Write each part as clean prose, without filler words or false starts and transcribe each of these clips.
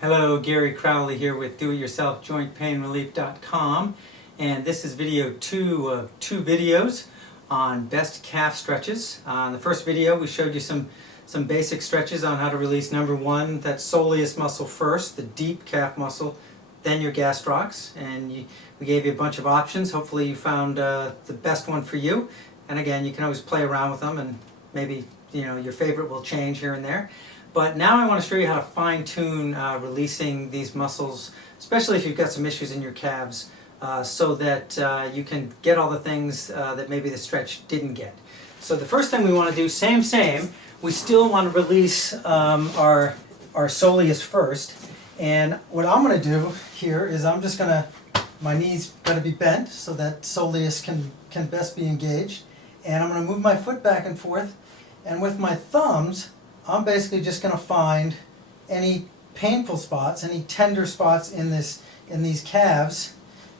Hello, Gary Crowley here with DoItYourselfJointPainRelief.com, and this is video 2 of 2 videos on best calf stretches. In the first video we showed you some basic stretches on how to release number 1, that soleus muscle first, the deep calf muscle, then your gastrocs, and we gave you a bunch of options. Hopefully you found the best one for you, and again you can always play around with them and maybe your favorite will change here and there. But now I want to show you how to fine-tune releasing these muscles, especially if you've got some issues in your calves, so that you can get all the things that maybe the stretch didn't get. So the first thing we want to do, same, we still want to release our soleus first. And what I'm going to do here is I'm just going to, my knees got to be bent so that soleus can best be engaged. And I'm going to move my foot back and forth, and with my thumbs I'm basically just going to find any painful spots, any tender spots in these calves,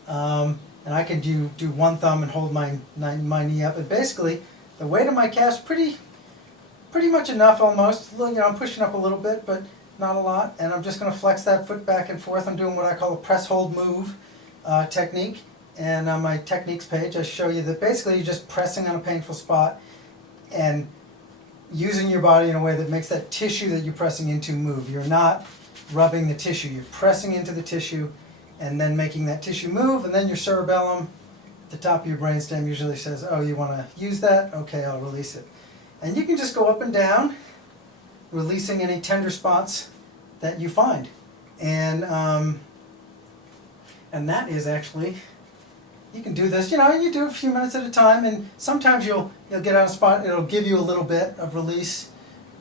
and I can do one thumb and hold my knee up. And basically, the weight of my calf's pretty much enough almost. I'm pushing up a little bit, but not a lot. And I'm just going to flex that foot back and forth. I'm doing what I call a press, hold, move technique. And on my techniques page, I show you that basically you're just pressing on a painful spot and using your body in a way that makes that tissue that you're pressing into move. You're not rubbing the tissue, you're pressing into the tissue and then making that tissue move, and then your cerebellum, the top of your brainstem, usually says, oh, you want to use that? Okay, I'll release it. And you can just go up and down, releasing any tender spots that you find. And that is actually, you can do this, you do a few minutes at a time, and sometimes you'll get on a spot, it'll give you a little bit of release,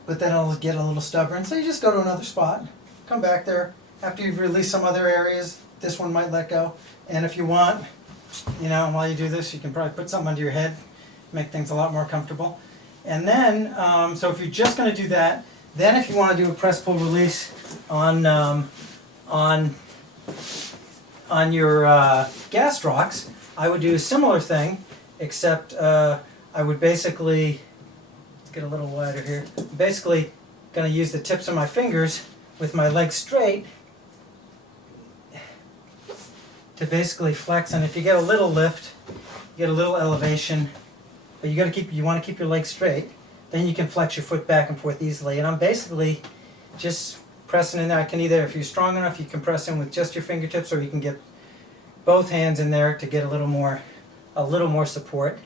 but then it'll get a little stubborn. So you just go to another spot, come back there. After you've released some other areas, this one might let go. And if you want, while you do this, you can probably put something under your head, make things a lot more comfortable. And then, so if you're just going to do that, then if you want to do a press pull release on your gastrocs, I would do a similar thing, except I would basically, let's get a little wider here, basically going to use the tips of my fingers with my legs straight to basically flex. And if you get a little lift, you get a little elevation, but you want to keep your legs straight, then you can flex your foot back and forth easily. And I'm basically just pressing in there. I can either, if you're strong enough, you can press in with just your fingertips, or you can get both hands in there to get a little more support.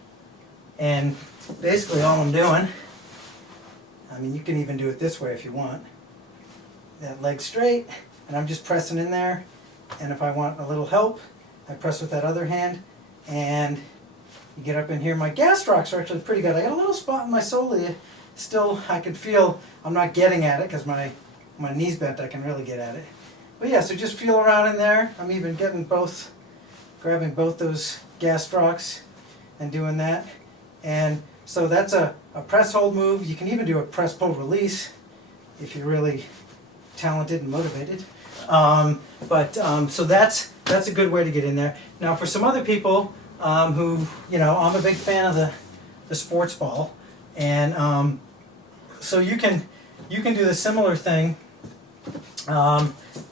And basically all I'm doing, you can even do it this way if you want. That leg straight, and I'm just pressing in there. And if I want a little help, I press with that other hand, and you get up in here. My gastrocs are actually pretty good. I got a little spot in my solea. Still, I can feel I'm not getting at it because my knee's bent. I can really get at it. But yeah, so just feel around in there. I'm even grabbing both those gastrocs and doing that. And so that's a press hold move. You can even do a press pull release if you're really talented and motivated. So that's a good way to get in there. Now for some other people who, I'm a big fan of the sports ball, and so you can do the similar thing.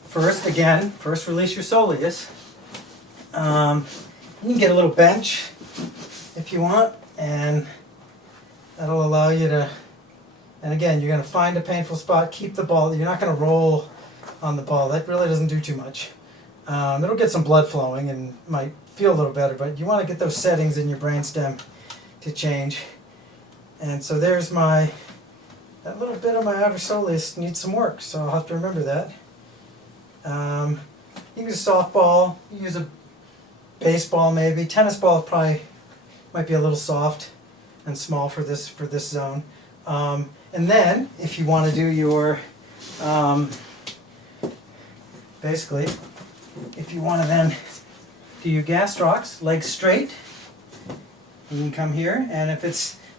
First release your soleus. You can get a little bench if you want, and that'll allow you to, and again, you're going to find a painful spot, keep the ball, you're not going to roll on the ball, that really doesn't do too much. It'll get some blood flowing and might feel a little better, but you want to get those settings in your brainstem to change. And so there's that little bit of my outer soleus needs some work, so I'll have to remember that. You can use a softball, use a baseball maybe. Tennis ball probably might be a little soft and small for this zone. And then if you want to do your basically, if you want to then do your gastrocs, legs straight, you can come here, and if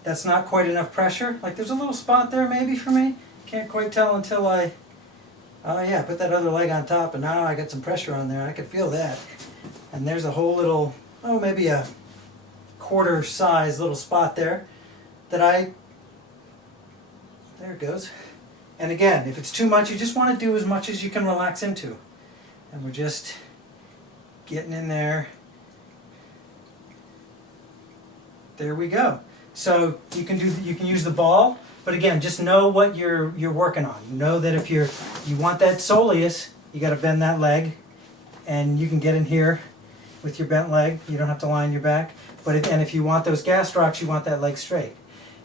that's not quite enough pressure, like there's a little spot there maybe for me, can't quite tell until I put that other leg on top, and now I got some pressure on there. I can feel that. And there's a whole little, maybe a quarter size little spot there that there it goes. And again, if it's too much, you just want to do as much as you can relax into. And we're just getting in there. There we go. So you can use the ball, but again, just know what you're working on. Know that if you want that soleus, you got to bend that leg, and you can get in here with your bent leg. You don't have to lie on your back. But if you want those gastrocs, you want that leg straight,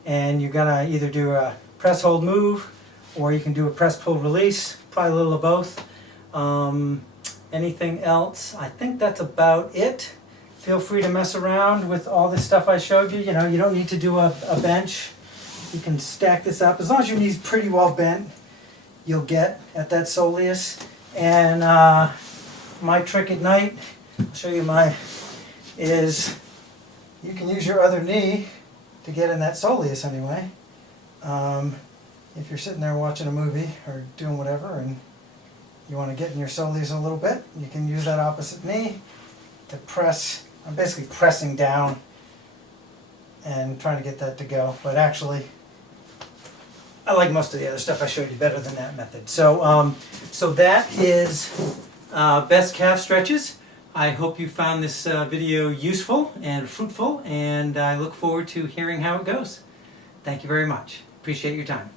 and you're gonna either do a press hold move, or you can do a press pull release. Probably a little of both. Anything else? I think that's about it. Feel free to mess around with all this stuff I showed you. You know, you don't need to do a bench. You can stack this up. As long as your knee's pretty well bent, you'll get at that soleus. And my trick at night, I'll show you is you can use your other knee to get in that soleus anyway. If you're sitting there watching a movie or doing whatever and you want to get in your soleus a little bit, you can use that opposite knee to press. I'm basically pressing down and trying to get that to go, but actually I like most of the other stuff I showed you better than that method. So, so that is best calf stretches. I hope you found this video useful and fruitful, and I look forward to hearing how it goes. Thank you very much. Appreciate your time.